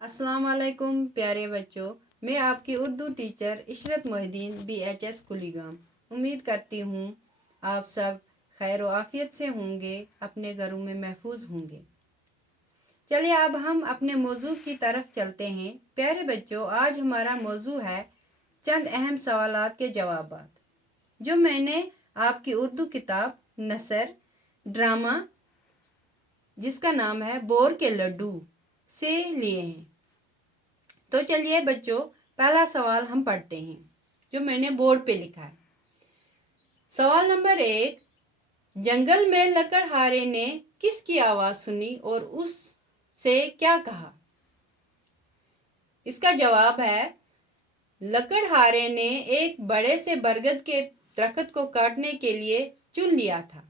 अस्सलाम वालेकुम प्यारे बच्चों, मैं आपकी उर्दू टीचर इशरत मोहिद्दीन BHS कुलीगाम। उम्मीद करती हूँ आप सब खैर आफियत से होंगे, अपने घरों में महफूज होंगे। चलिए अब हम अपने मौजू की तरफ चलते हैं। प्यारे बच्चों, आज हमारा मौजू है चंद अहम सवालात के जवाबात, जो मैंने आपकी उर्दू किताब नसर ड्रामा जिसका नाम है बोर के लड्डू से लिए हैं। तो चलिए बच्चों, पहला सवाल हम पढ़ते हैं जो मैंने बोर्ड पे लिखा है। सवाल नंबर 1, जंगल में लकड़हारे ने किसकी आवाज सुनी और उससे क्या कहा? इसका जवाब है, लकड़हारे ने एक बड़े से बरगद के दरख्त को काटने के लिए चुन लिया था।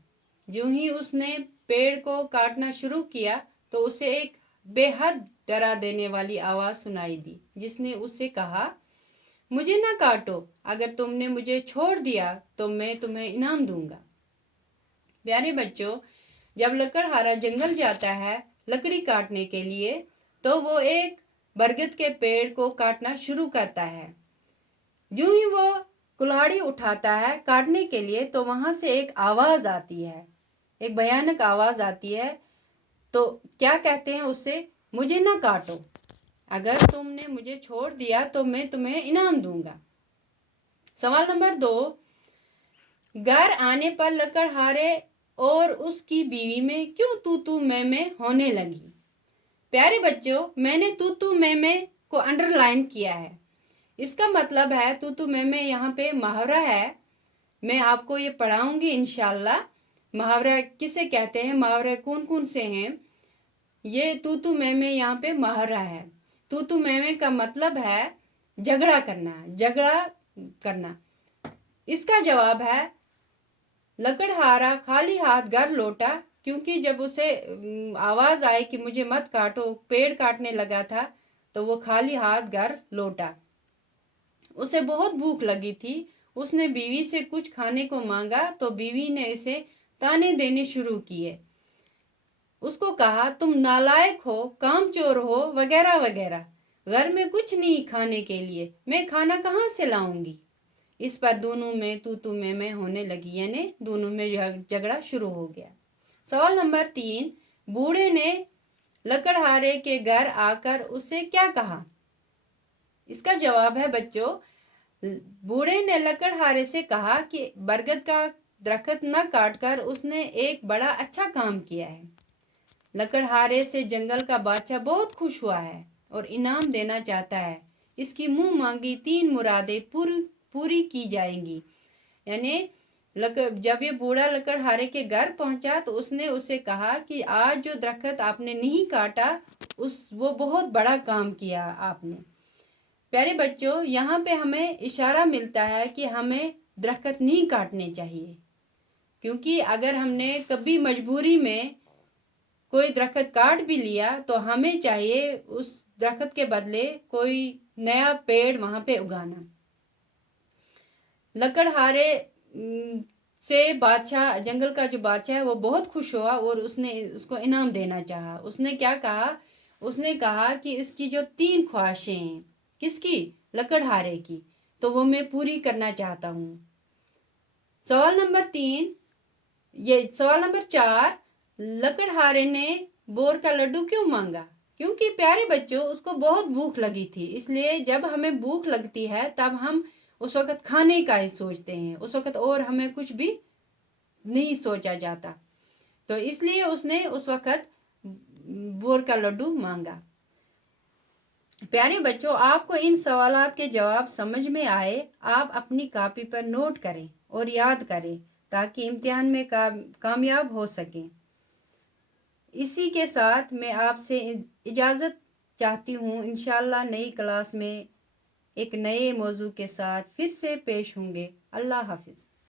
जो ही उसने पेड़ को काटना शुरू किया तो उसे एक बेहद डरा देने वाली आवाज सुनाई दी, जिसने उससे कहा, मुझे ना काटो, अगर तुमने मुझे छोड़ दिया तो मैं तुम्हें इनाम दूंगा। प्यारे बच्चों, जब लकड़हारा जंगल जाता है लकड़ी काटने के लिए, तो वो एक बरगद के पेड़ को काटना शुरू करता है। जो ही वो कुल्हाड़ी उठाता है काटने के लिए, तो वहां से एक आवाज आती है, एक भयानक आवाज आती है। तो क्या कहते हैं उससे, मुझे ना काटो, अगर तुमने मुझे छोड़ दिया तो मैं तुम्हें इनाम दूंगा। सवाल नंबर 2, घर आने पर लकड़हारे और उसकी बीवी में क्यों तू तू मैं होने लगी? प्यारे बच्चों, मैंने तू तू मैं को अंडरलाइन किया है। इसका मतलब है तू तू मैं यहाँ पे मुहावरा है। मैं आपको ये पढ़ाऊंगी इंशाल्लाह। मुहावरा किसे कहते हैं, मुहावरे कौन कौन से हैं। ये तू तू मैं यहाँ पे मुहावरा है। तू तू मैं का मतलब है झगड़ा करना। इसका जवाब है, लकड़हारा खाली हाथ घर लौटा, क्योंकि जब उसे आवाज आई कि मुझे मत काटो, पेड़ काटने लगा था, तो वो खाली हाथ घर लौटा। उसे बहुत भूख लगी थी। उसने बीवी से कुछ खाने को मांगा तो बीवी ने इसे ताने देने शुरू किए। उसको कहा, तुम नालायक हो, कामचोर हो, वगैरह वगैरह। घर में कुछ नहीं खाने के लिए, मैं खाना कहाँ से लाऊंगी? इस पर दोनों में तू तू मैं होने लगी, यानी दोनों में झगड़ा शुरू हो गया। सवाल नंबर 3, बूढ़े ने लकड़हारे के घर आकर उसे क्या कहा? इसका जवाब है बच्चों, बूढ़े ने लकड़हारे से कहा कि बरगद का दरख्त न काटकर उसने एक बड़ा अच्छा काम किया है। लकड़हारे से जंगल का बादशाह बहुत खुश हुआ है और इनाम देना चाहता है। इसकी मुंह मांगी 3 मुरादें पूरी की जाएंगी। यानी जब ये बूढ़ा लकड़हारे के घर पहुंचा तो उसने उसे कहा कि आज जो दरख्त आपने नहीं काटा, वो बहुत बड़ा काम किया आपने। प्यारे बच्चों, यहाँ पे हमें इशारा मिलता है कि हमें दरख्त नहीं काटने चाहिए, क्योंकि अगर हमने कभी मजबूरी में कोई दरख्त काट भी लिया तो हमें चाहिए उस दरख्त के बदले कोई नया पेड़ वहां पे उगाना। लकड़हारे से बादशाह, जंगल का जो बादशाह है, वो बहुत खुश हुआ और उसने उसको इनाम देना चाहा। उसने क्या कहा? उसने कहा कि इसकी जो 3 ख्वाहिशें हैं, किसकी? लकड़हारे की, तो वो मैं पूरी करना चाहता हूँ। सवाल नंबर 4, लकड़हारे ने बोर का लड्डू क्यों मांगा? क्योंकि प्यारे बच्चों, उसको बहुत भूख लगी थी। इसलिए जब हमें भूख लगती है तब हम उस वक्त खाने का ही सोचते हैं, उस वक्त और हमें कुछ भी नहीं सोचा जाता। तो इसलिए उसने उस वक्त बोर का लड्डू मांगा। प्यारे बच्चों, आपको इन सवालात के जवाब समझ में आए, आप अपनी कॉपी पर नोट करें और याद करें, ताकि इम्तिहान में कामयाब हो सकें। इसी के साथ मैं आपसे इजाज़त चाहती हूँ। इंशाल्लाह नई क्लास में एक नए मौजू के साथ फिर से पेश होंगे। अल्लाह हाफिज़।